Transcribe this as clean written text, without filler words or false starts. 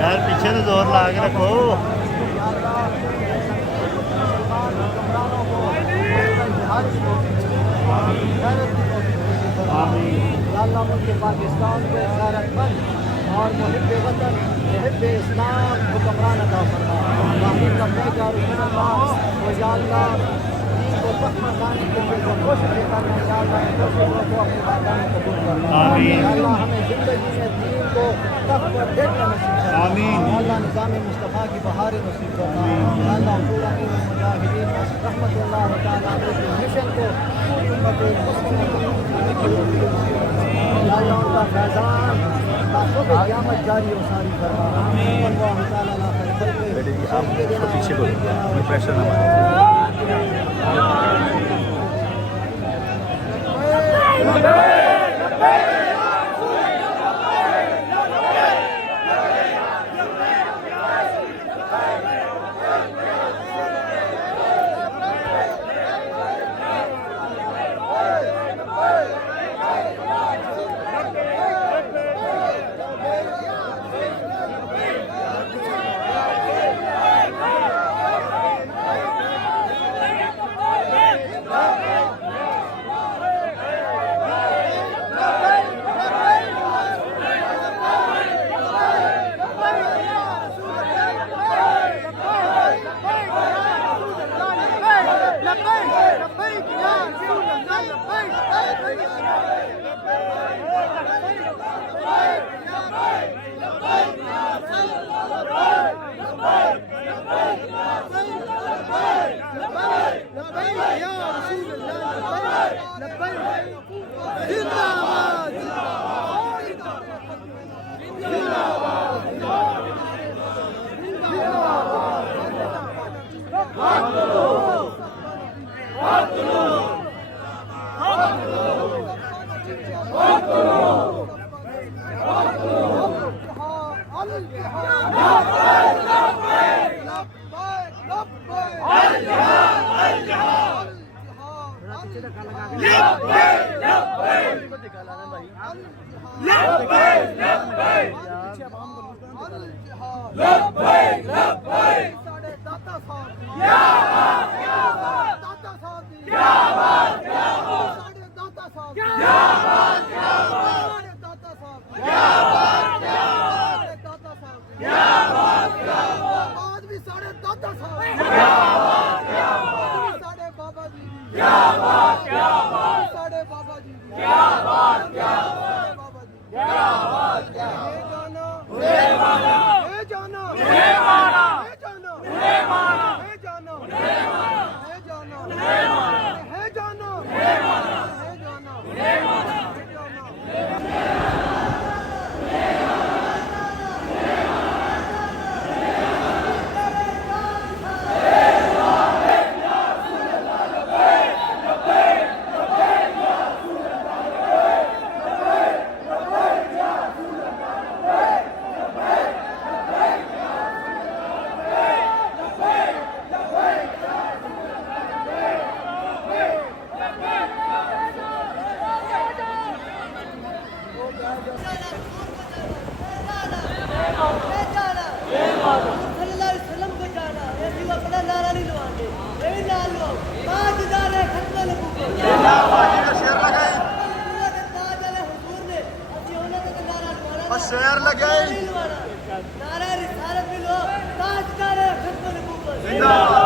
यार पीछे तो जोर ला के रखो। अल्लाह मुल्क पाकिस्तान को गैरतमंद और मुहिब वतन मुहिब इस्लाम हुक्मरान अता फरमा। आमीन लब्बैक या रसूल अल्लाह। व या अल्लाह दीन को तख्त लाने के लिए जो कोशिश करना या अल्लाह इन कोशिशों को अपनी बारगाह में कबूल करना। आमीन। या अल्लाह हमें ज़िंदगी में दीन को तख्त पर देखना नसीब करना। आमीन। या अल्लाह निज़ाम मुस्तफ़ा की बहार नसीब करना। या अल्लाह पूरा अमीन मुजाहिदीन रहमतुल्लाह तआला अलैहि मिशन को पूरी उम्मत मुस्लिम या अल्लाह उनका फैज़ान ताक़ुब क़यामत जारी और सारी फरमा। अल्लाह तआला ला खैर बेटे जी आप पीछे बोलो, प्रेशर ना मारो। शेर लगाए नारा रिसालत में लो ताजदार खत्म नबूवत जिंदाबाद